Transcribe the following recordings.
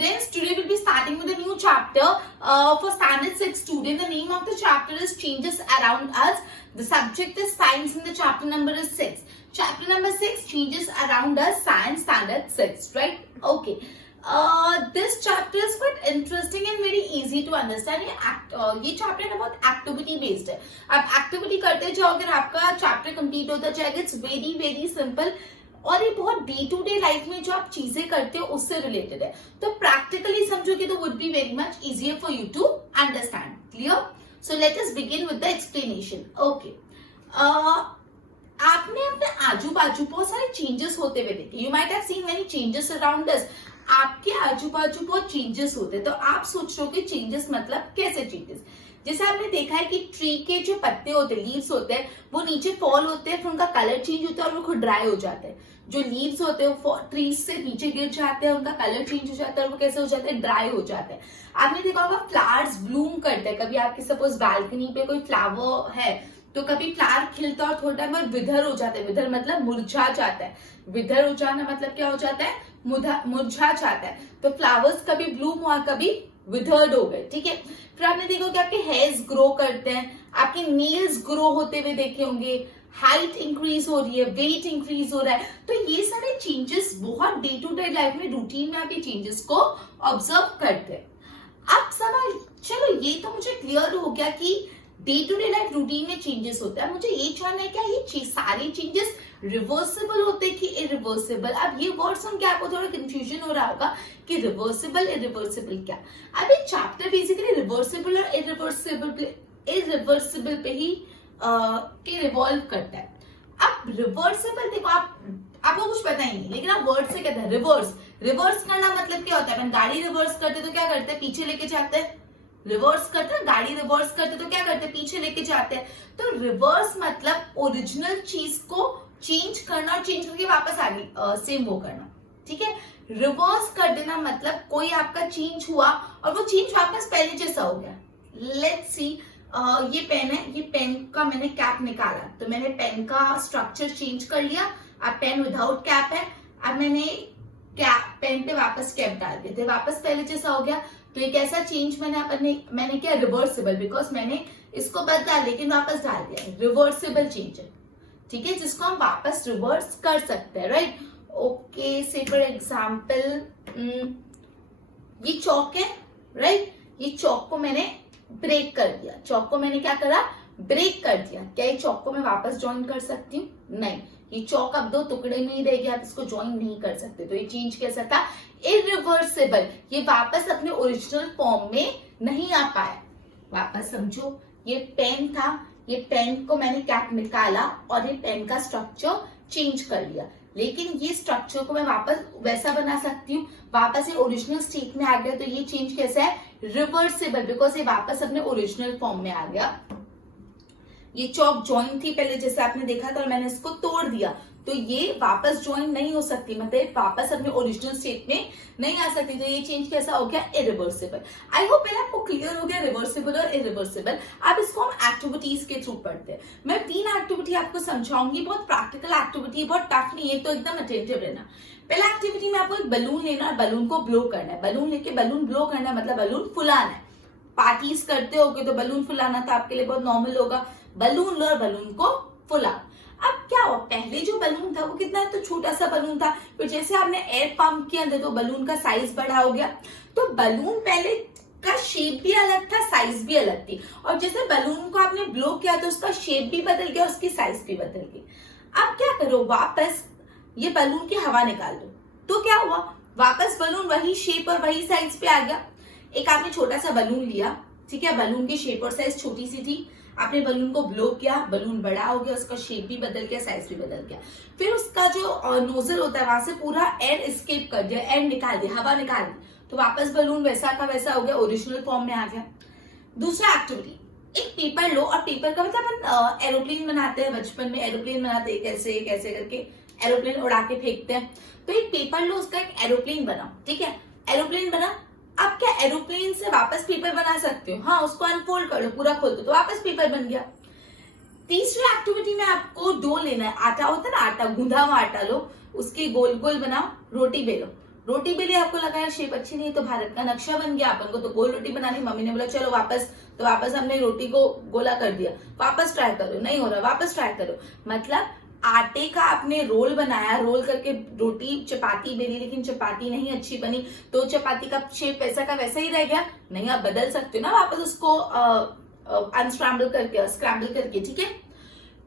students, today we'll be starting with a new chapter for standard 6 student. The name of the chapter is Changes Around Us. The subject is science and the chapter number is 6. Chapter number 6, Changes Around Us, science standard 6, right? Okay. This chapter is quite interesting and very easy to understand. ये chapter है बहुत activity based है. आप activity करते जाओगे और आपका chapter complete होता जाएगा. It's very very simple. और ये बहुत डे टू डे लाइफ में जो आप चीजें करते हो उससे रिलेटेड है. तो प्रैक्टिकली समझोगे तो would be very much easier for you to understand. Clear? So let us begin with the explanation. Okay, आपने अपने आजू बाजू बहुत सारे चेंजेस होते हुए देखे. You might have seen many changes around us. आपके आजू बाजू बहुत चेंजेस होते हैं. तो आप सोच रहे हो कि चेंजेस मतलब कैसे चेंजेस. जैसे आपने देखा है कि ट्री के जो पत्ते होते हैं, लीव्स होते हैं, वो नीचे फॉल होते हैं, फिर उनका कलर चेंज होता है और वो खुद ड्राई हो जाते हैं. जो लीव्स होते हैं वो ट्री से नीचे गिर जाते हैं, उनका कलर चेंज हो जाता है और वो कैसे हो जाते हैं, ड्राई हो जाते हैं. आपने देखा होगा फ्लावर्स ब्लूम करते हैं. कभी आपकी सपोज बालकनी पे कोई फ्लावर है तो कभी फ्लावर खिलता है और थोड़ा टाइम बाद विधर हो जाता है. विधर मतलब मुरझा जाता है. विधर हो जाना मतलब क्या हो जाता है, मुरझा जाता है. तो फ्लावर्स कभी ब्लूम हुआ, कभी विथर्ड हो गए. ठीक है. फिर आपने देखा कि आपके हेयर्स ग्रो करते हैं, आपके नेल्स ग्रो होते हुए देखे होंगे, हाइट इंक्रीज हो रही है, वेट इंक्रीज हो रहा है. तो ये सारे चेंजेस बहुत डे टू डे लाइफ में रूटीन में आप ये चेंजेस को ऑब्जर्व करते हैं. अब सवाल, चलो ये तो मुझे क्लियर हो गया कि day to day life routine में चेंजेस होता है. मुझे ये जानना है क्या ये सारे चेंजेस रिवर्सिबल होते हैं कि इरिवर्सिबल. अब ये वर्ड सुन के आपको थोड़ा कंफ्यूजन हो रहा होगा कि रिवर्सिबल इरिवर्सिबल क्या. अब ये चैप्टर बेसिकली रिवर्सिबल और इरिवर्सिबल पे ही के रिवॉल्व करता है. अब रिवर्सिबल देखो, आपको कुछ पता ही नहीं लेकिन आप वर्ड से कहते हैं रिवर्स. रिवर्स करना मतलब क्या होता है. अपन गाड़ी रिवर्स करते तो क्या करते हैं, पीछे लेके जाते हैं. रिवर्स करते हैं, गाड़ी रिवर्स करते तो क्या करते हैं, पीछे लेके जाते हैं. तो रिवर्स मतलब ओरिजिनल चीज को चेंज करना और चेंज करके वापस आगे सेम वो करना. ठीक है. रिवर्स कर देना मतलब कोई आपका चेंज हुआ और वो चेंज वापस पहले जैसा हो गया. लेट्स सी, ये पेन है, ये पेन का मैंने कैप निकाला तो मैंने पेन का स्ट्रक्चर चेंज कर लिया. अब पेन विदाउट कैप है. अब मैंने कैप पेन पे वापस कैप डाल दिया तो वापस पहले जैसा हो गया. तो एक ऐसा चेंज मैंने किया रिवर्सिबल, बिकॉज मैंने इसको बदला लेकिन वापस डाल दिया. रिवर्सिबल चेंज है. ठीक है, जिसको हम वापस रिवर्स कर सकते हैं. राइट. ओके, से फॉर एग्जाम्पल ये चौक है. राइट. ये चौक को मैंने ब्रेक कर दिया. चौक को मैंने क्या करा, ब्रेक कर दिया. क्या ये चौक को मैं वापस ज्वाइन कर सकती हूँ? नहीं. ये चौक अब दो टुकड़े में ही रहेगी, आप इसको ज्वाइन नहीं कर सकते. तो ये चेंज कैसा था, इरिवर्सिबल. ये वापस अपने ओरिजिनल फॉर्म में नहीं आ पाया. वापस समझो, ये पेन था, ये पेन को मैंने कैप निकाला और ये पेन का स्ट्रक्चर चेंज कर लिया. लेकिन ये स्ट्रक्चर को मैं वापस वैसा बना सकती हूँ, वापस ये ओरिजिनल स्टेट में आ गया. तो ये चेंज कैसा है, रिवर्सिबल, बिकॉज ये वापस अपने ओरिजिनल फॉर्म में आ गया. ये चौक ज्वाइन थी पहले जैसे आपने देखा था और मैंने इसको तोड़ दिया तो ये वापस ज्वाइन नहीं हो सकती, मतलब वापस अपने ओरिजिनल स्टेट में नहीं आ सकती. तो ये चेंज कैसा हो गया, इरिवर्सिबल. आई होप पहले आपको क्लियर हो गया रिवर्सिबल और इरिवर्सिबल. अब इसको हम एक्टिविटीज के थ्रू पढ़ते हैं. मैं 3 एक्टिविटी आपको समझाऊंगी. बहुत प्रैक्टिकल एक्टिविटी, बहुत टफ नहीं है, तो एकदम अटेंटिव रहना. पहला एक्टिविटी में आपको एक बलून लेना और बलून को ब्लो करना है. बलून लेके बलून ब्लो करना मतलब बलून फुलाना है. पार्टीज करते होगे तो बलून फुलाना था आपके लिए बहुत नॉर्मल होगा. बलून लो और बलून को फुलाओ. अब क्या हुआ, पहले जो बलून था वो कितना तो छोटा सा बलून था. फिर जैसे आपने एयर पंप किया तो बलून का साइज बड़ा हो गया. तो बलून पहले का शेप भी अलग था, साइज भी अलग थी. और जैसे बलून को आपने ब्लो किया तो उसका शेप भी बदल गया, उसकी साइज भी बदल गई. अब क्या करो, वापस ये बलून की हवा निकाल दो. तो क्या हुआ, वापस बलून वही शेप और वही साइज पे आ गया. एक आपने छोटा सा बलून लिया. ठीक है, बलून की शेप और साइज छोटी सी थी. आपने बलून को ब्लो किया, बलून बड़ा हो गया, उसका शेप भी बदल गया, साइज भी बदल गया. फिर उसका जो नोजल होता है वहां से पूरा एयर एस्केप कर दिया, एयर निकाल दिया, हवा निकाल दी. तो वापस बलून वैसा का वैसा हो गया, ओरिजिनल फॉर्म में आ गया. दूसरा एक्टिविटी, एक पेपर लो और पेपर का मतलब अपन एरोप्लेन बनाते हैं. बचपन में एरोप्लेन बनाते हैं, कैसे कैसे करके एरोप्लेन उड़ा के फेंकते हैं. तो एक पेपर लो, उसका एक एरोप्लेन बनाओ. ठीक है, एरोप्लेन बना. आप क्या एरोप्लेन से वापस पेपर बना सकते हो? हाँ, उसको अनफोल्ड कर दो, पूरा खोल दो तो वापस पेपर बन गया. तीसरी एक्टिविटी में आपको डो लेना है. आटा होता है ना, आटा, गूंधा हुआ आटा लो, उसके गोल गोल बनाओ, रोटी बेलो. रोटी बेली, आपको लगा यार शेप अच्छी नहीं है तो भारत का नक्शा बन गया, अपन को तो गोल रोटी बनानी, मम्मी ने बोला चलो वापस, तो वापस हमने रोटी को गोला कर दिया, वापस ट्राई करो, नहीं हो रहा वापस ट्राई करो। मतलब आटे का आपने रोल बनाया, रोल करके रोटी चपाती बेली, लेकिन चपाती नहीं अच्छी बनी, तो चपाती का शेप वैसा का वैसा ही रह गया। नहीं, आप बदल सकते हो ना वापस उसको अनस्क्रैम्बल करके, स्क्रैम्बल करके, ठीक है।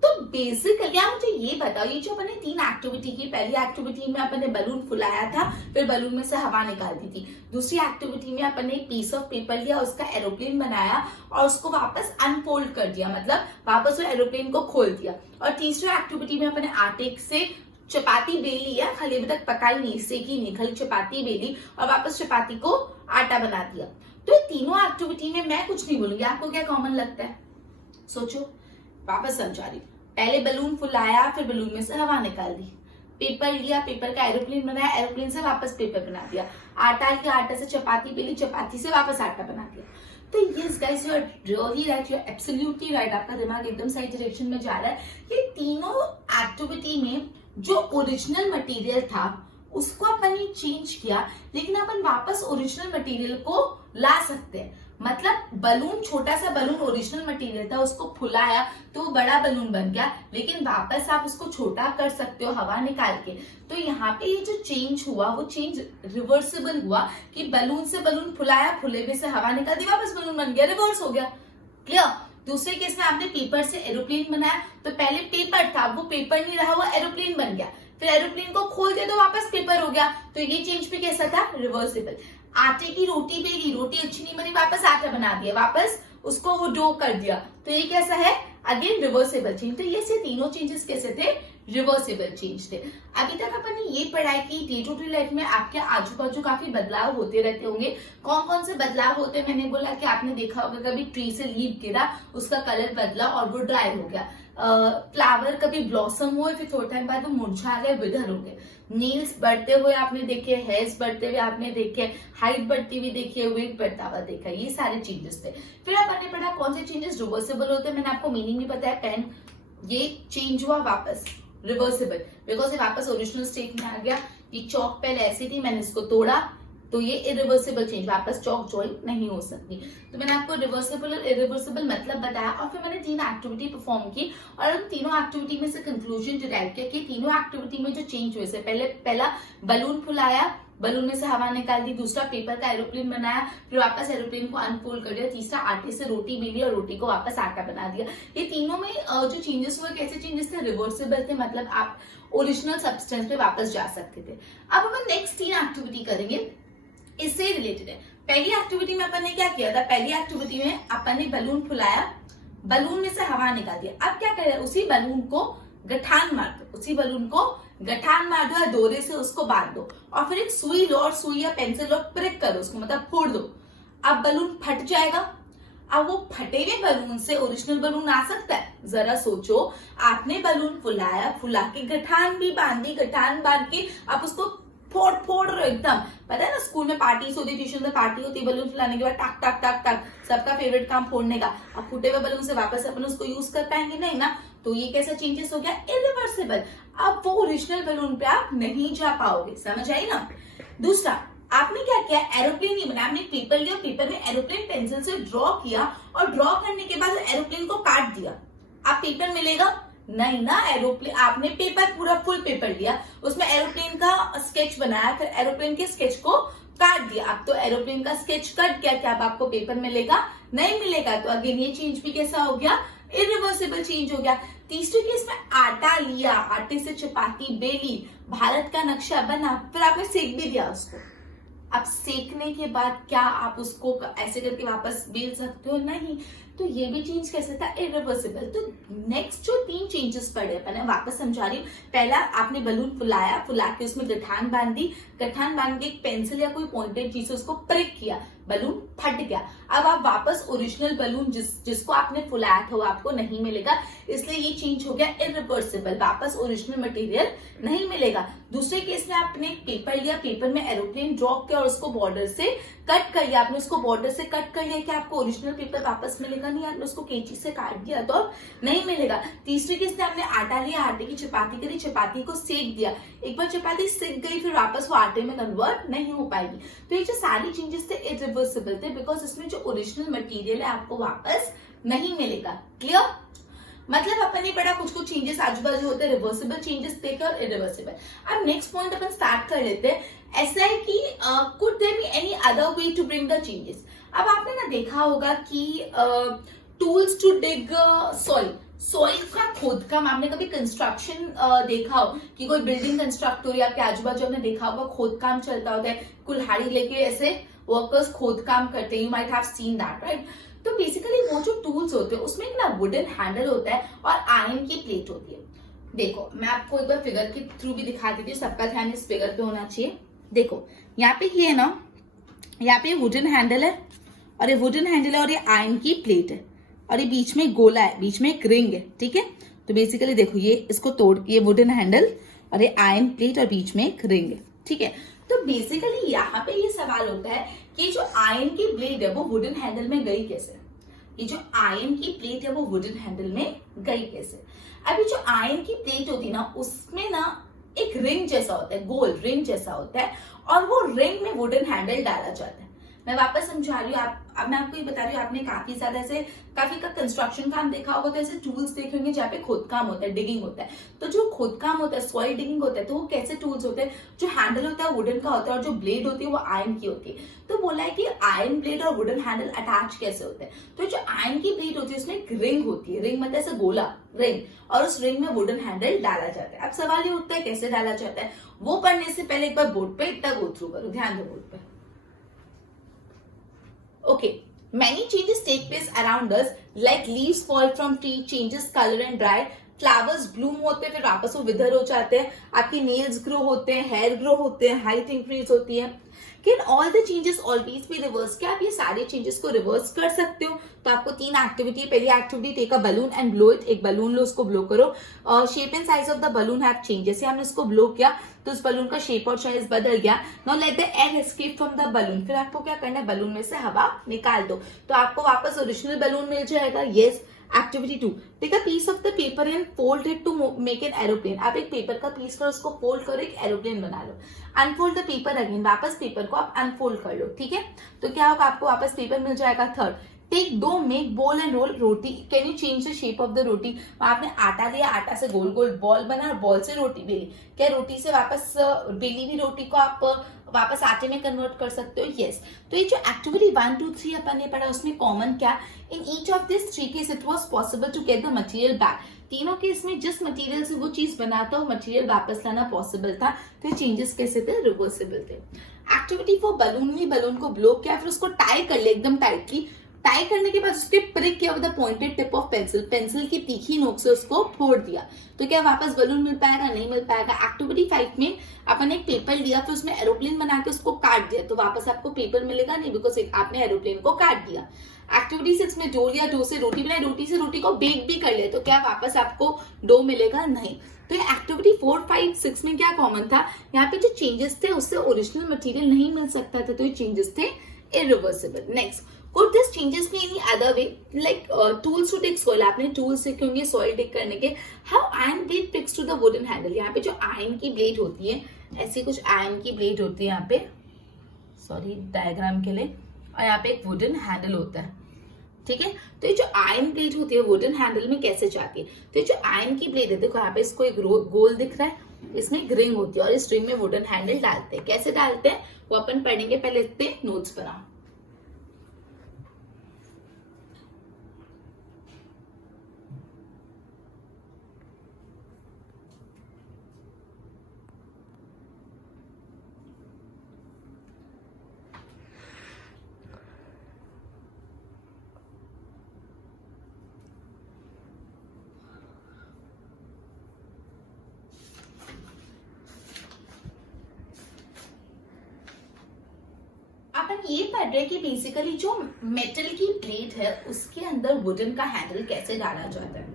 तो बेसिकली आप मुझे ये बताओ, ये जो अपने 3 एक्टिविटी की, पहली एक्टिविटी में अपन ने बलून फुलाया था, फिर बलून में से हवा निकाल दी थी। दूसरी एक्टिविटी में अपन ने एक पीस ऑफ पेपर लिया, उसका एरोप्लेन बनाया और उसको वापस अनफोल्ड कर दिया, मतलब वापस वो एरोप्लेन को खोल दिया। और तीसरी एक्टिविटी में अपन ने आटे से चपाती बेली है, खाली अभी तक पकाई नहीं, सेकी नहीं, खाली चपाती बेली और वापस चपाती को आटा बना दिया। तो तीनों एक्टिविटी में मैं कुछ नहीं बोलूंगी, आपको क्या कॉमन लगता है? सोचो, वापस समझा रही। पहले बलून फुलाया, फिर बलून में से हवा निकाल दी, पेपर लिया, पेपर का एरोप्लेन बनाया, एरोप्लेन से वापस पेपर बना दिया, आटा लिया, आटा से चपाती बेली, चपाती से वापस आटा बना दिया। तो yes guys, you are really right, you are absolutely right, आपका दिमाग एकदम सही डायरेक्शन में जा रहा है। ये तीनों एक्टिविटी में जो ओरिजिनल मटेरियल था उसको अपन ने चेंज किया, लेकिन अपन वापस ओरिजिनल मटेरियल को ला सकते हैं। मतलब बलून, छोटा सा बलून ओरिजिनल मटेरियल था, उसको फुलाया तो वो बड़ा बलून बन गया, लेकिन वापस आप उसको छोटा कर सकते हो हवा निकाल के। तो यहाँ पे ये जो चेंज हुआ वो चेंज रिवर्सिबल हुआ, कि बलून से बलून फुलाया, फुले में से हवा निकाल दी, वापस बलून बन गया, रिवर्स हो गया। क्लियर? दूसरे केस में आपने पेपर से एरोप्लेन बनाया, तो पहले पेपर था, वो पेपर नहीं रहा, वो एरोप्लेन बन गया, फिर एरोप्लेन को खोल दिया तो वापस पेपर हो गया। तो ये चेंज भी कैसा था? रिवर्सिबल। आटे की रोटी बेली, रोटी अच्छी नहीं बनी, वापस आटा बना दिया, वापस उसको वो डो कर दिया, तो ये कैसा है? Again reversible change. तो ये से तीनों चेंजेस कैसे थे? रिवर्सिबल चेंज थे। अभी तक अपन ने ये पढ़ा है कि डे टू डे लाइफ में आपके आजू बाजू काफी बदलाव होते रहते होंगे। कौन कौन से बदलाव होते हैं? मैंने बोला कि आपने देखा होगा कभी ट्री से लीफ गिरा, उसका कलर बदला और वो ड्राई हो गया। फ्लावर कभी ब्लॉसम हुए, फिर थोड़ा टाइम बाद वो मुरझा गए, विधर हो गए। नेल्स बढ़ते हुए आपने देखे, हेयर्स बढ़ते हुए आपने देखे, हाइट बढ़ती हुई देखी है, वेट बढ़ता हुआ देखा, ये सारे चेंजेस थे। फिर आपने पढ़ा कौन से चेंजेस रिवर्सिबल होते हैं। मैंने आपको मीनिंग भी बताया, पेन ये चेंज हुआ वापस रिवर्सिबल, बिकॉज ये वापस ओरिजिनल स्टेट में आ गया। ये चौक पहले ऐसी थी, मैंने इसको तोड़ा, तो ये इरिवर्सिबल चेंज, वापस चौक ज्वाइन नहीं हो सकती। तो मैंने आपको रिवर्सिबल और इरिवर्सिबल मतलब बताया, और फिर मैंने 3 एक्टिविटी परफॉर्म की और उन तीनों एक्टिविटी में से कंक्लूजन डिराइव किया कि तीनों एक्टिविटी में जो चेंज हुए से पहला बलून फुलाया, बलून में से हवा निकाल दी, दूसरा पेपर का एरोप्लेन बनाया, फिर वापस एरोप्लेन को अनफोल्ड कर दिया, तीसरा आटे से रोटी बेली और रोटी को वापस आटा बना दिया। ये तीनों में जो चेंजेस हुए, कैसे चेंजेस थे? रिवर्सिबल थे, मतलब आप ओरिजिनल सब्सटेंस पे वापस जा सकते थे। अब हम नेक्स्ट 3 एक्टिविटी करेंगे, इससे रिलेटेड है। पहली एक्टिविटी में अपन ने क्या किया था? पहली एक्टिविटी में अपन ने बलून फुलाया, बलून में से हवा निकाल दिया। अब क्या करें? उसी बलून को गठान मार दो, उसी बलून को गठान मार दो या डोरे से उसको बांध दो, और फिर एक सुई लो और सुई या पेंसिल लो, प्रिक करो उसको, मतलब फोड़ दो। अब बलून फट जाएगा। अब वो फटे हुए बलून से ओरिजिनल बलून आ सकता है? जरा सोचो, आपने बलून फुलाया, फुला के गठान भी बांधी, गठान बांध के आप उसको फोड़ रहे एकदम। पता है ना, स्कूल में पार्टीज होती, ट्यूशन में पार्टी होती, बलून फुलाने के बाद टक टक टक टक, सबका फेवरेट काम फोड़ने का। अब फूटे हुए बलून से वापस अपन उसको यूज कर पाएंगे नहीं ना, तो ये कैसा चेंजेस हो गया? इरिवर्सिबल। अब वो ओरिजिनल बलून पे आप नहीं जा पाओगे, समझ आई ना? दूसरा, आपने क्या किया? एरोप्लेन नहीं बनाया, आपने पेपर लिया, पेपर में एरोप्लेन पेंसिल से ड्रॉ किया, और ड्रॉ करने के बाद एरोप्लेन को काट दिया। अब पेपर मिलेगा नहीं ना? एरोप्लेन, आपने पेपर पूरा फुल पेपर लिया, उसमें एरोप्लेन का स्केच बनाया, फिर एरोप्लेन के स्केच को काट दिया। अब तो एरोप्लेन का स्केच कट गया, क्या अब आपको पेपर मिलेगा? नहीं मिलेगा। तो अगेन ये चेंज भी कैसा हो गया? इरिवर्सिबल चेंज हो गया। तीसरे केस में आटा लिया, आटे से चपाती बेली, भारत का नक्शा बना, फिर आपने सेक भी दिया उसको। अब सेकने के बाद क्या आप उसको ऐसे करके वापस बेल सकते हो? नहीं। तो ये भी चेंज कैसे था? इरिवर्सिबल। तो नेक्स्ट जो 3 चेंजेस पड़े अपन ने, वापस समझा रही हूँ। पहला, आपने बलून फुलाया, फुला के उसमें गठान बांधी, गठान बांध के एक पेंसिल या कोई पॉइंटेड चीज से उसको प्रिक किया, बलून फट गया। अब आप वापस ओरिजिनल बलून जिसको आपने फुलाया था वो आपको नहीं मिलेगा, इसलिए ये चेंज हो गया इरिवर्सिबल, वापस ओरिजिनल मटेरियल नहीं मिलेगा। दूसरे केस में आपने पेपर लिया, पेपर में एरोप्लेन ड्रॉ किया और उसको बॉर्डर से कट कर लिया, आपने उसको बॉर्डर से कट कर लिया, क्या आपको ओरिजिनल पेपर वापस मिलेगा? मिलेगा नहीं, आपने उसको कैंची से काट दिया तो नहीं मिलेगा। तीसरी किस्त आपने आटा लिया, आटे की चपाती करी, चपाती को सेक दिया, एक बार चपाती सेक गई फिर वापस वो आटे में कन्वर्ट नहीं हो पाएगी। तो ये जो सारी चेंजेस थे इरिवर्सिबल थे, बिकॉज इसमें जो ओरिजिनल मटेरियल है आपको वापस नहीं मिलेगा। क्लियर? मतलब अपन ने पढ़ा कुछ कुछ चेंजेस आजू बाजू होते हैं, रिवर्सिबल चेंजेस देखे और इरिवर्सिबल। अब नेक्स्ट पॉइंट अपन स्टार्ट कर लेते हैं, ऐसा है कि could there be any other way to bring the changes. अब आपने ना देखा होगा कि टूल्स टू डिग सॉइल का खोदकाम, आपने कभी कंस्ट्रक्शन देखा हो कि कोई बिल्डिंग कंस्ट्रक्ट हो रही है, आपके आजू बाजू आपने देखा होगा खोदकाम चलता होता है, कुल्हाड़ी लेके ऐसे वर्कर्स खोदकाम करते हैं, you might have seen that, right? तो बेसिकली वो जो टूल्स होते हैं उसमें एक ना वुडन हैंडल होता है और आयरन की प्लेट होती है। देखो मैं आपको एक बार फिगर के थ्रू भी दिखा देती हूँ, सबका ध्यान इस फिगर पे होना चाहिए। देखो यहाँ पे ये ना, यहाँ पे वुडन हैंडल है और ये वुडन हैंडल है और ये आयरन की प्लेट है और ये बीच में गोला है, बीच में एक रिंग है, ठीक है? तो बेसिकली देखो ये इसको तोड़, ये वुडन हैंडल और ये आयरन प्लेट और बीच में एक रिंग है, ठीक है? तो बेसिकली यहाँ पे ये सवाल होता है कि जो आयरन की ब्लेड है वो वुडन हैंडल में गई कैसे? ये जो आयरन की प्लेट है वो वुडन हैंडल में गई कैसे? अभी जो आयरन की प्लेट होती है ना उसमें ना एक रिंग जैसा होता है, गोल रिंग जैसा होता है और वो रिंग में वुडन हैंडल डाला जाता है। मैं वापस समझा रही हूँ, अब मैं आपको ये बता रही हूँ, आपने काफी ज्यादा ऐसे काफी का कंस्ट्रक्शन काम देखा होगा तो ऐसे टूल्स देखे होंगे जहाँ पे खोदकाम होता है, डिगिंग होता है। तो जो खोदकाम होता है, सॉइल डिगिंग होता है, तो वो कैसे टूल्स होते हैं? जो हैंडल होता है वुडन का होता है और जो ब्लेड होती है वो आयरन की होती है। तो बोला है कि आयरन ब्लेड और वुडन हैंडल अटैच कैसे होते हैं? तो जो आयरन की ब्लेड होती है उसमें एक रिंग होती है, रिंग मतलब ऐसे गोला रिंग, और उस रिंग में वुडन हैंडल डाला जाता है। अब सवाल ये उठता है कैसे डाला जाता है? वो पढ़ने से पहले एक बार बोर्ड पे इतना गो थ्रू करो, ध्यान दो बोर्ड पे। Okay, many changes take place around us, like leaves fall from tree, changes color and dry, flowers bloom होते हैं फिर वापस वो विदर हो जाते हैं, आपकी नेल्स ग्रो होते हैं, हेयर ग्रो होते हैं, हाइट इंक्रीज होती है। Can all the changes always be reverse? क्या आप ये सारे चेंजेस को रिवर्स कर सकते हो? तो आपको 3 एक्टिविटी, पहली activity take a balloon and blow it, एक बलून लो उसको ब्लो करो, shape and size of the balloon have change, जैसे हमने इसको ब्लो किया तो उस बलून का शेप और साइज बदल गया। Now let the air escape from the balloon, फिर आपको क्या करना है, बलून में से हवा निकाल दो तो आपको वापस ओरिजिनल बलून मिल जाएगा। Yes. Activity 2, take a piece of the paper and fold it to make an aeroplane. आप एक पेपर का पीस कर उसको फोल्ड करो, एक एरोप्लेन बना लो। अनफोल्ड द पेपर अगेन, वापस पेपर को आप अनफोल्ड कर लो, ठीक है? तो क्या होगा, आपको वापस पेपर मिल जाएगा। Third, take dough, make ball and roll roti, can you change the shape of the roti? आपने आटा लिया, आटा से गोल गोल बॉल बना और बॉल से रोटी बेली, क्या रोटी से वापस बेली हुई रोटी को आप वापस आटे में कन्वर्ट कर सकते हो? यस। तो ये जो एक्टिविटी 1, 2, 3 अपन ने पढ़ा उसमें कॉमन क्या, in each of this 3 case it was possible to get the material back. तीनों केस में जिस मटेरियल से वो चीज बनाता हो मटेरियल वापस लाना पॉसिबल था। तो ये चेंजेस कैसे थे, रिवर्सिबल थे। एक्टिविटी 4, बलून में बलून को ब्लो किया, फिर उसको टाई कर ले एकदम टाइटली, टाई करने के बाद उसके प्रिक किया with the pointed tip of pencil, pencil की तीखी नोक से उसको फोड़ दिया, तो क्या वापस बलून मिल पाएगा? नहीं मिल पाएगा। एक्टिविटी 5 में अपन एक पेपर लिया फिर उसमें एरोप्लेन बना के उसको काट दिया, तो वापस आपको पेपर मिलेगा नहीं, बिकॉज आपने एरोप्लेन को काट दिया। एक्टिविटी 6 में डो लिया, डो से रोटी बनाई, रोटी से रोटी को बेक भी कर ले, तो क्या वापस आपको डो मिलेगा? नहीं। तो एक्टिविटी 4, 5, 6 में क्या कॉमन था, यहाँ पे जो चेंजेस थे उससे ओरिजिनल मटेरियल नहीं मिल सकता था, तो ये चेंजेस थे irreversible. Next, could this changes be any other way, like tools to dig soil? आपने टूल्स सीखे होंगे सॉइल डिग करने के। how iron blade fixed to the wooden handle? यहाँ पे जो आयरन की ब्लेड होती है, ऐसी कुछ आयरन की ब्लेड होती है यहाँ पे, सॉरी डायग्राम के लिए, और यहाँ पे एक वुडन हैंडल होता है, ठीक है? तो ये जो आयरन ब्लेड होती है वुडन हैंडल में कैसे जाती है? तो ये जो आयरन की ब्लेड है, देखो यहाँ पे इसको एक गोल दिख रहा है, इसमें एक रिंग होती है और इस रिंग में वुडन हैंडल डालते हैं। कैसे डालते हैं वो अपन पढ़ेंगे, पहले इतने नोट्स बनाओ। अपन ये पढ़ रहे हैं कि बेसिकली जो मेटल की प्लेट है उसके अंदर वुडन का हैंडल कैसे डाला जाता है।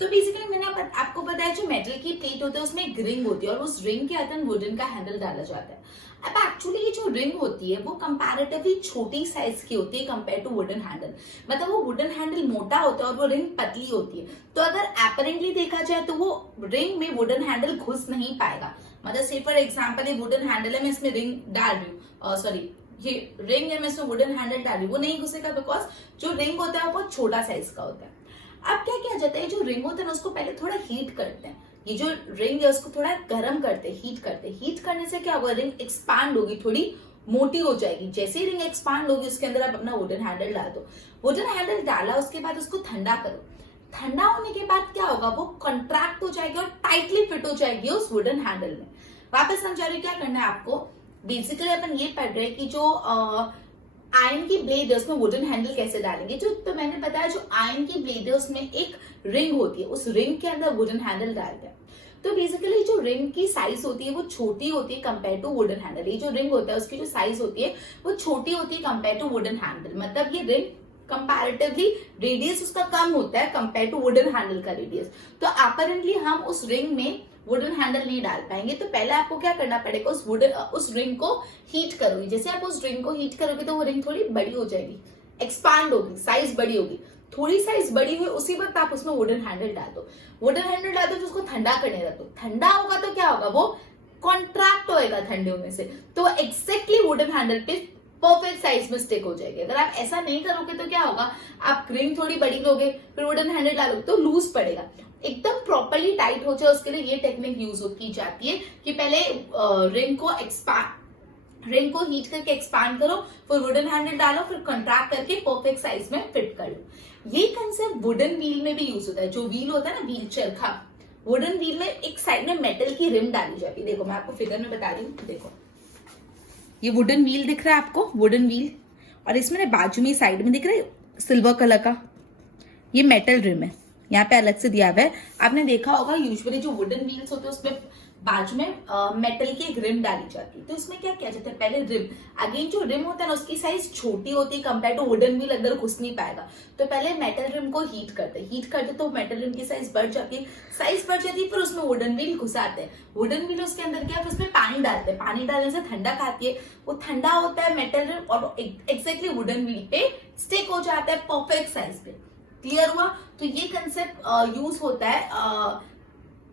तो बेसिकली मैंने आपको बताया जो मेटल की प्लेट होती है उसमें एक रिंग होती है और उस रिंग के अंदर वुडन का हैंडल डाला जाता है। अब एक्चुअली ये जो रिंग होती है वो कंपैरेटिवली छोटी साइज की होती है कंपेयर टू वुडन हैंडल। मतलब वो वुडन हैंडल मोटा होता है और वो रिंग पतली होती है। तो अगर एपरेंटली देखा जाए तो वो रिंग में वुडन हैंडल घुस नहीं पाएगा। मतलब से फॉर एग्जाम्पल ये वुडन हैंडल है, मैं इसमें रिंग डाल रही हूँ, सॉरी ये रिंग है, मैं इसमें वुडन हैंडल डाल रही हूँ, वो नहीं घुसेगा बिकॉज जो रिंग होता है वो बहुत छोटा साइज का होता है। अब क्या किया जाता है, जो रिंग होता है ना उसको पहले थोड़ा हीट करते हैं। ये जो रिंग है उसको थोड़ा गर्म करते हैं, हीट करते हैं। हीट करने से क्या होगा, रिंग एक्सपांड होगी, थोड़ी मोटी हो जाएगी। जैसे ही रिंग एक्सपांड होगी उसके अंदर आप अपना वुडन हैंडल डाल दो। वुडन हैंडल डाला उसके बाद उसको ठंडा करो। ठंडा होने के बाद क्या होगा, वो कॉन्ट्रैक्ट हो जाएगी और टाइटली फिट हो जाएगी उस वुडन हैंडल में। वापस समझा रही, क्या करना है आपको, बेसिकली अपन ये पढ़ रहे हैं कि जो आयरन की ब्लेड है उसमें वुडन हैंडल कैसे डालेंगे। जो तो मैंने बताया जो आयरन की ब्लेड है उसमें एक रिंग होती है, उस रिंग के अंदर वुडन हैंडल डालते हैं। तो बेसिकली जो रिंग की साइज होती है वो छोटी होती है कंपेयर टू वुडन हैंडल। ये जो रिंग होता है उसकी जो साइज होती है वो छोटी होती है कंपेयर टू वुडन हैंडल। मतलब ये रिंग कंपैरेटिवली रेडियस उसका कम होता है कंपेयर टू वुडन हैंडल का रेडियस। तो अपरेंटली हम उस रिंग में वुडन हैंडल नहीं डाल पाएंगे। तो पहले आपको क्या करना पड़ेगा, उस रिंग को हीट करोगे। जैसे आप उस रिंग को हीट करोगे तो वो रिंग थोड़ी बड़ी हो जाएगी, एक्सपांड होगी, साइज बड़ी होगी। थोड़ी साइज बड़ी हुई उसी वक्त आप उसमें वुडन हैंडल डाल दो। वुडन हैंडल डाल दो तो उसको ठंडा करने रख दो। ठंडा होगा तो क्या होगा, वो कॉन्ट्रैक्ट होएगा ठंडे होने से, तो एक्जैक्टली वुडन हैंडल पे परफेक्ट साइज में स्टिक हो जाएगी। अगर आप ऐसा नहीं करोगे तो क्या होगा, आप रिंग थोड़ी बड़ी लोगे फिर वुडन हैंडल डालोगे तो लूज पड़ेगा। एकदम प्रॉपर्ली टाइट हो जाए उसके लिए ये टेक्निक यूज की जाती है कि पहले रिंग को हीट करके एक्सपांड करो, फिर वुडन हैंडल डालो, फिर कॉन्ट्रैक्ट करके परफेक्ट साइज में फिट कर लो। ये कंसेप्ट वुडन व्हील में भी यूज होता है। जो व्हील होता है ना, व्हील चरखा, वुडन व्हील में एक साइड में मेटल की रिम डाली जाती है। देखो मैं आपको फिगर में बता रही हूँ, देखो ये वुडन व्हील दिख रहा है आपको, वुडन व्हील, और इसमें ना बाजू में साइड में दिख रहा है सिल्वर कलर का, ये मेटल रिम है, यहाँ पे अलग से दिया हुआ है। आपने देखा होगा यूजुअली जो वुडन व्हील्स होते हैं उसमें बाजू में मेटल की एक रिम डाली जाती है। तो इसमें क्या किया जाता है, पहले रिम, अगेन जो रिम होता है ना उसकी साइज छोटी होती है कंपेयर टू वुडन व्हील, अंदर घुस नहीं पाएगा। तो पहले मेटल रिम को हीट करते तो मेटल रिम की साइज बढ़ जाती है, फिर उसमें वुडन व्हील घुसाते हैं। वुडन व्हील उसके अंदर क्या, फिर उसमें पानी डालते हैं, पानी डालने से ठंडा खाती है, वो ठंडा होता है मेटल रिम और एक्जैक्टली वुडन व्हील पे स्टिक हो जाता है परफेक्ट साइज पे। क्लियर हुआ। तो ये कंसेप्ट यूज होता है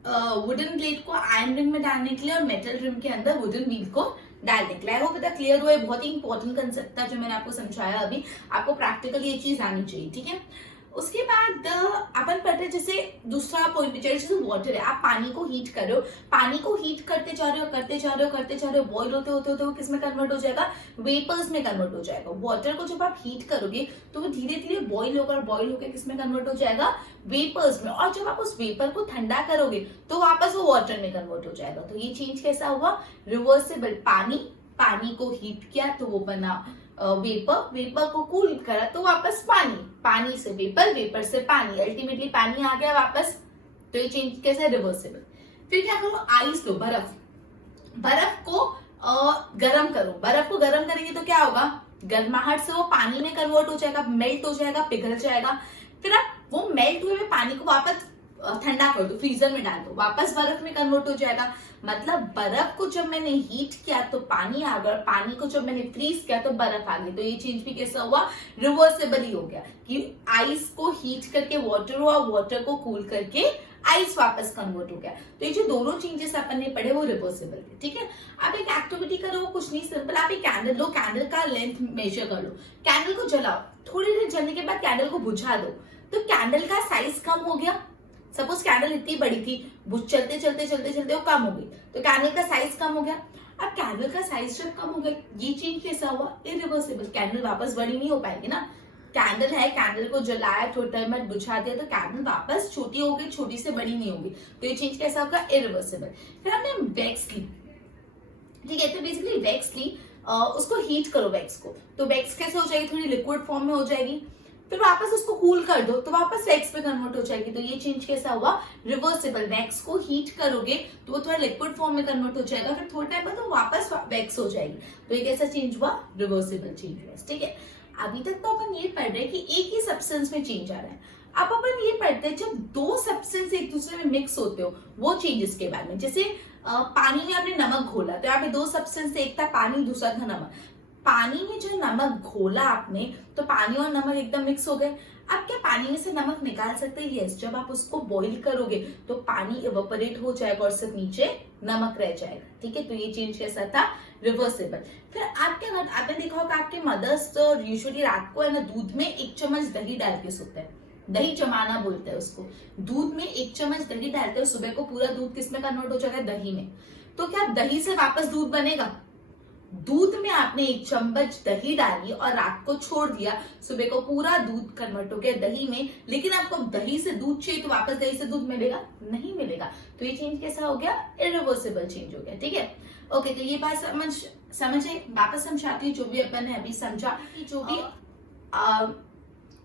वुडन प्लेट को आयरन रिंग में डालने के लिए और मेटल रिम के अंदर वुडन व्हील को डालने के लिए। वो पता क्लियर हुआ है, बहुत ही इंपॉर्टेंट कंसेप्ट था जो मैंने आपको समझाया अभी। आपको प्रैक्टिकली ये चीज आनी चाहिए, ठीक है। उसके बाद अपन पढ़ते, जैसे दूसरा पॉइंट जैसे वाटर है, आप पानी को हीट कर रहे हो, पानी को हीट करते जा रहे हो, बॉइल होते होते वो किस में कन्वर्ट हो जाएगा, वेपर्स में कन्वर्ट हो जाएगा। वाटर को जब आप हीट करोगे तो वो धीरे धीरे बॉइल होकर किस में कन्वर्ट हो जाएगा, वेपर्स में। और जब आप उस वेपर को ठंडा करोगे तो वापस वो वाटर में कन्वर्ट हो जाएगा। तो ये चेंज कैसा हुआ, रिवर्सिबल। पानी को हीट किया तो वो बना वेपर को कूल करा तो वापस पानी से वेपर से पानी, अल्टीमेटली पानी आ गया वापस। तो ये चेंज कैसे, रिवर्सिबल। फिर क्या करो, आइस लो, बर्फ को गरम करो। बर्फ को गरम करेंगे तो क्या होगा, गर्माहट से वो पानी में कन्वर्ट हो जाएगा, मेल्ट हो जाएगा, पिघल जाएगा। फिर आप वो मेल्ट हुए पानी को वापस ठंडा कर दो, फ्रीजर में डाल दो, वापस बर्फ में कन्वर्ट हो जाएगा। मतलब बर्फ को जब मैंने हीट किया तो पानी आ गया, पानी को जब मैंने फ्रीज किया तो बर्फ आ गई। तो ये चेंज भी कैसा हुआ, रिवर्सिबल ही हो गया कि आइस को हीट करके वाटर हुआ, वाटर को कूल करके आइस वापस कन्वर्ट हो गया। तो ये जो दोनों चेंजेस अपन ने पढ़े वो रिवर्सिबल थे, ठीक है। आप एक एक्टिविटी करो, कुछ नहीं, सिंपल, आप एक कैंडल लो, कैंडल का लेंथ मेजर कर लो, कैंडल को जलाओ, थोड़ी देर जलने के बाद कैंडल को बुझा दो, तो कैंडल का साइज कम हो गया। सपोज कैंडल इतनी बड़ी थी, चलते वो कम हो गई, तो कैंडल का साइज कम हो गया। अब कैंडल का साइज जब कम हो गया, ये चेंज कैसा हुआ, इरिवर्सिबल। कैंडल वापस बड़ी नहीं हो पाएगी ना, कैंडल है, कैंडल को जलाया, थोड़ा टाइम बाद बुझा दिया तो कैंडल वापस छोटी हो गई, छोटी से बड़ी नहीं होगी। तो ये चेंज कैसा होगा, इरिवर्सिबल। फिर हमने वैक्स ली, ठीक है। तो बेसिकली वैक्स ली, उसको हीट करो वैक्स को, तो वैक्स कैसे हो जाएगी, थोड़ी लिक्विड फॉर्म में हो जाएगी। फिर वापस उसको कूल कर दो तो वापस वैक्स में कन्वर्ट हो जाएगी। तो ये चेंज कैसा हुआ, रिवर्सिबल। वैक्स को हीट करोगे तो वो थोड़ा लिक्विड फॉर्म में कन्वर्ट हो जाएगा, फिर थोड़ा टाइम बाद वो वापस वैक्स हो जाएगी। तो ये कैसा चेंज हुआ, रिवर्सिबल चेंज हुआ, ठीक है। अभी तक तो अपन ये पढ़ रहे हैं कि एक ही सब्सटेंस में चेंज आ रहा है। अब अपन ये पढ़ते हैं जब दो सब्सटेंस एक दूसरे में मिक्स होते हो वो चेंजेस के बारे में। जैसे पानी में आपने नमक घोला, तो यहाँ पे दो सब्सटेंस, एक था पानी, दूसरा था नमक। पानी में जो नमक घोला आपने, तो पानी और नमक एकदम मिक्स हो गए। आप क्या पानी में से नमक निकाल सकते हैं? यस। जब आप उसको बॉईल करोगे तो पानी इवेपोरेट हो जाएगा और सिर्फ नीचे नमक रह जाएगा, ठीक है। तो ये चेंज कैसा था? रिवर्सिबल। फिर आप क्या करते, आपने देखा होगा आपके मदर्स तो यूजुअली रात को है ना दूध में 1 चम्मच दही डाल के सोते हैं, दही जमाना बोलते हैं उसको। दूध में 1 चम्मच दही डालते हैं, सुबह को पूरा दूध किस में कन्वर्ट हो जाता है? दही में। तो क्या दही से वापस दूध बनेगा? दूध में आपने 1 चम्मच दही डाली और रात को छोड़ दिया, सुबह को पूरा दूध कन्वर्ट हो गया दही में, लेकिन आपको दही से दूध चाहिए तो वापस दही से दूध मिलेगा? नहीं मिलेगा। तो ये चेंज कैसा हो गया? इरिवर्सिबल चेंज हो गया, ठीक है। ओके, तो ये बात समझे। वापस समझाती हूँ जो भी अपन ने अभी समझा। जो भी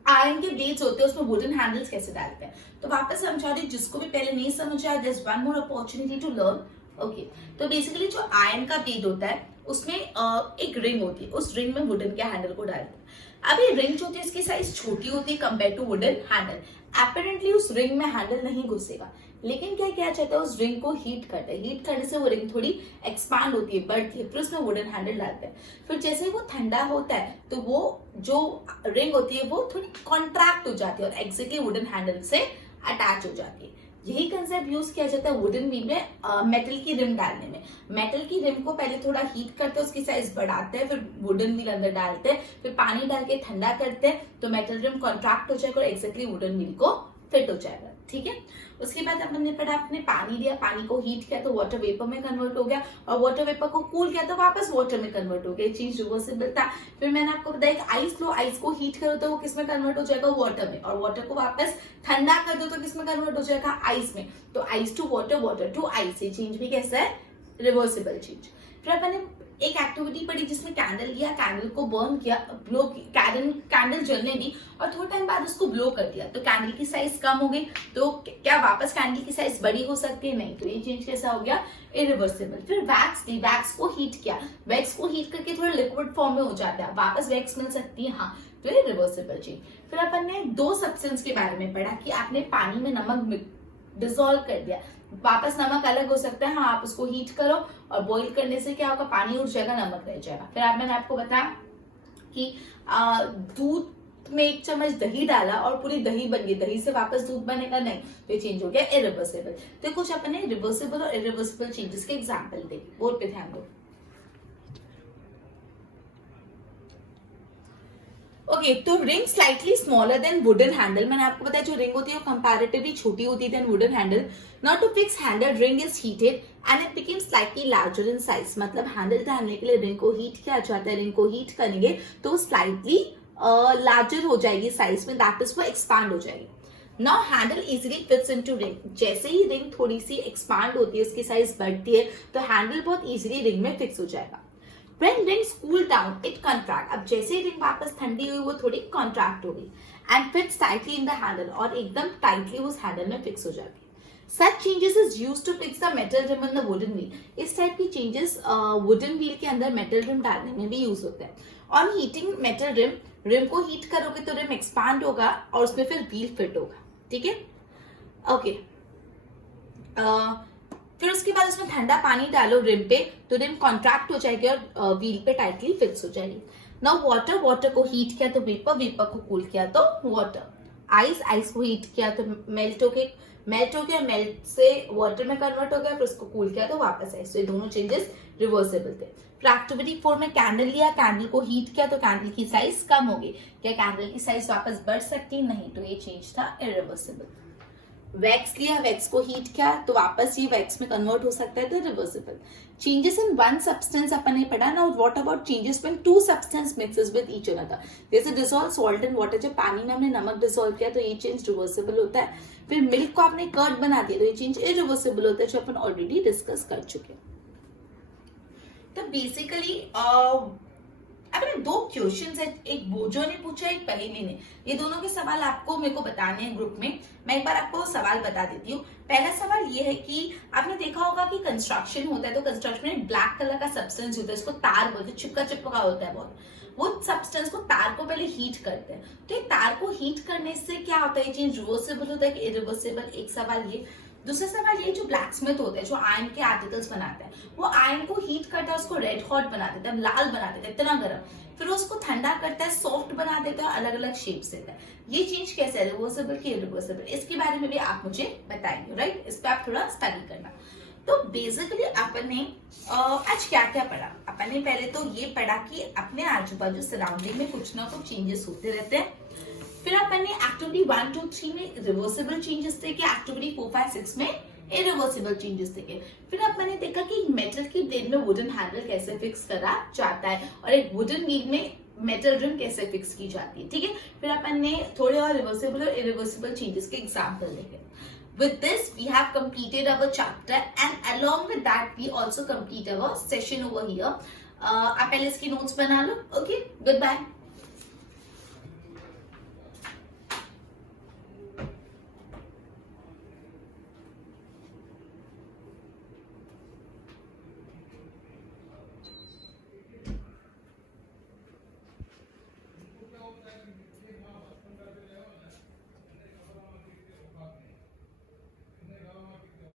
आयरन के ब्लेड्स होते हैं उसमें वुडन हैंडल्स कैसे डालते हैं, तो वापस समझा रही हूँ। जिसको भी पहले नहीं समझ आया, there is one more opportunity to learn. Okay, तो बेसिकली जो आयरन का ब्लेड होता है उसमें एक रिंग होती है, उस रिंग में वुडन के हैंडल को डालते हैं। अब ये रिंग जो होती है इसकी साइज छोटी होती है compare to wooden handle. Apparently उस रिंग में हैंडल नहीं घुसेगा, लेकिन क्या किया जाता है, उस रिंग को हीट करते हैं। हीट करने से वो रिंग थोड़ी एक्सपांड होती है, बढ़ती है, फिर उसमें वुडन हैंडल डालते हैं। फिर जैसे वो ठंडा होता है तो वो जो रिंग होती है वो थोड़ी कॉन्ट्रैक्ट हो जाती है और एग्जैक्टली वुडन हैंडल से अटैच हो जाती है। यही कंसेप्ट यूज किया जाता है वुडन व्हील में मेटल की रिम डालने में। मेटल की रिम को पहले थोड़ा हीट करते हैं, उसकी साइज बढ़ाते हैं, फिर वुडन व्हील अंदर डालते हैं, फिर पानी डाल के ठंडा करते हैं, तो मेटल रिम कॉन्ट्रैक्ट हो जाएगा और एक्जैक्टली वुडन व्हील को फिट हो जाएगा, ठीक है। उसके बाद अपन ने पढ़ा, आपने पानी दिया, पानी को हीट किया तो वाटर वेपर में कन्वर्ट हो गया, और वाटर वेपर को कूल किया तो वापस वाटर में कन्वर्ट हो गया। चीज रिवर्सिबल था। फिर मैंने आपको बताया कि आइस लो, आइस को हीट करो तो वो किस में कन्वर्ट हो जाएगा? वाटर में। और वाटर को वापस ठंडा कर दो तो किस में कन्वर्ट हो जाएगा? आइस में। तो ice to water, water to ice, ये चेंज भी कैसा है? Reversible change. फिर अपन ने एक एक्टिविटी पढ़ी जिसमें कैंडल लिया, कैंडल को बर्न किया, ब्लो, कैंडल जलने दी और थोड़ा टाइम बाद उसको ब्लो कर दिया, तो कैंडल की साइज कम हो गई। तो क्या वापस कैंडल की साइज बड़ी हो सकती है? नहीं। तो ये चेंज कैसा हो गया? इरिवर्सिबल। फिर वैक्स ली, वैक्स को हीट किया, वैक्स को हीट करके थोड़ा लिक्विड फॉर्म में हो जाता है, वापस वैक्स मिल सकती है, हाँ, तो ये रिवर्सिबल चेंज। फिर अपन ने दो सब्सटेंस के बारे में पढ़ा कि आपने पानी में नमक डिसॉल्व कर दिया, वापस नमक अलग हो सकता है, हाँ, आप उसको हीट करो और बॉईल करने से क्या होगा? पानी उठ जाएगा, नमक रह जाएगा। फिर मैंने आपको बताया कि दूध में 1 चम्मच दही डाला और पूरी दही बन गई, दही से वापस दूध बनेगा? नहीं। तो ये चेंज हो गया इरिवर्सिबल। तो कुछ अपने रिवर्सिबल और इरिवर्सिबल चेंजेस के एग्जाम्पल देखे, बोर्ड पे ध्यान दो। ओके, तो ring slightly smaller than wooden handle. मैंने आपको बताया जो रिंग होती है वो कंपैरेटिवली छोटी होती है than wooden handle. Now to fix handle, ring is heated and it become slightly larger in size. मतलब हैंडल डालने के लिए रिंग को हीट किया जाता है, रिंग को हीट करेंगे तो स्लाइटली लार्जर हो जाएगी साइज में, दैट इज वो एक्सपांड हो जाएगी। Now handle easily fits into ring. जैसे ही रिंग थोड़ी सी एक्सपांड होती है, उसकी साइज बढ़ती है, तो हैंडल बहुत इजिली रिंग में फिक्स हो जाएगा। When rings cool down, it contract. अब जैसे ही रिंग वापस ठंडी हुई वो थोड़ी कॉन्ट्रैक्ट हो गई and fits tightly in the handle, और एकदम टाइटली उस हैंडल में फिक्स हो जाती है। Such changes is used to fix the metal rim on the wooden wheel. इस टाइप की चेंजेस वुडन व्हील के अंदर मेटल रिम डालने में भी यूज होते हैं। On heating metal rim, rim को हीट करोगे तो रिम एक्सपांड होगा और उसमें फिर व्हील फिट होगा, ठीक है। ओके, फिर उसके बाद उसमें ठंडा पानी डालो रिम पे, तो रिम कॉन्ट्रैक्ट हो जाएगी और व्हील पे टाइटली फिक्स हो जाएगी। नाउ वाटर, वाटर को हीट किया तो वेपर, वेपर को कूल किया तो वाटर। आइस, आइस को हीट किया तो मेल्ट हो गया, मेल्ट से वाटर में कन्वर्ट हो गया, फिर उसको कूल किया तो वापस आइस। तो ये दोनों चेंजेस रिवर्सिबल थे। फिर एक्टिविटी 4 में कैंडल लिया, कैंडल को हीट किया तो कैंडल की साइज कम हो गई। क्या कैंडल की साइज वापस बढ़ सकती? नहीं। तो ये चेंज था इरिवर्सिबल। वैक्स लिया, वैक्स को हीट किया तो वापस ये वैक्स में कन्वर्ट हो सकता है, तो reversible. Changes in one substance अपन ने पढ़ा ना। What about changes when two substance mixes with each another? जैसे डिसॉल्व सॉल्ट इन वाटर, जब पानी में हमने नमक डिसॉल्व किया तो ये चेंज रिवर्सिबल होता है। फिर मिल्क को आपने कर्ड बना दिया तो ये चेंज इरिवर्सिबल होता है, जो अपन ऑलरेडी डिस्कस कर चुके हैं। तो बेसिकली अपने में दो क्वेश्चंस है, एक बोजो ने पूछा, एक पहेली ने। ये दोनों के सवाल आपको मेरे को बताने हैं ग्रुप में। मैं एक बार आपको सवाल बता देती हूँ। पहला सवाल ये है कि आपने देखा होगा कि कंस्ट्रक्शन होता है, तो कंस्ट्रक्शन में ब्लैक कलर का सब्सटेंस होता है, इसको तार बोलते हैं, चिपका चिपका होता है बहुत। वो सब्सटेंस को, तार को पहले हीट करते हैं। तो ये तार को हीट करने से क्या होता है, ये चेंज रिवर्सिबल होता है कि इरिवर्सिबल, एक सवाल ये। दूसरा सवाल ये, जो ब्लैक स्मिथ होते हैं, जो आयरन के आर्टिकल्स बनाते हैं, वो आयरन को हीट करता है, उसको रेड हॉट बना देता है, लाल बना देता है, इतना गर्म। फिर उसको ठंडा करता है, सॉफ्ट बना देता है, अलग अलग शेप्स देता है। ये चेंज कैसे है, रिवर्सिबल की इरिवर्सिबल, इसके बारे में भी आप मुझे बताएंगे, राइट। इस पर आप थोड़ा स्टडी करना। तो बेसिकली अपन ने आज क्या क्या पढ़ा। अपन ने पहले तो ये पढ़ा कि अपने आजू बाजू सराउंडिंग में कुछ ना कुछ चेंजेस होते रहते हैं। फिर अपन ने एक्टिविटी 1, 2, 3 में रिवर्सिबल चेंजेस देखे, एक्टिविटी 4, 5, 6 में इरिवर्सिबल चेंजेस देखे। फिर अपन ने देखा कि मेटल की प्लेट में वुडन हैंडल कैसे फिक्स करा जाता है, और एक वुडन व्हील में मेटल रिम कैसे फिक्स की जाती है, ठीक है। फिर अपन ने थोड़े और रिवर्सिबल और इरिवर्सिबल चेंजेस के एग्जाम्पल देखे। With this, we have completed our chapter, and along with that, we also complete our session over here. आप पहले इसकी notes बना लो, okay? Goodbye.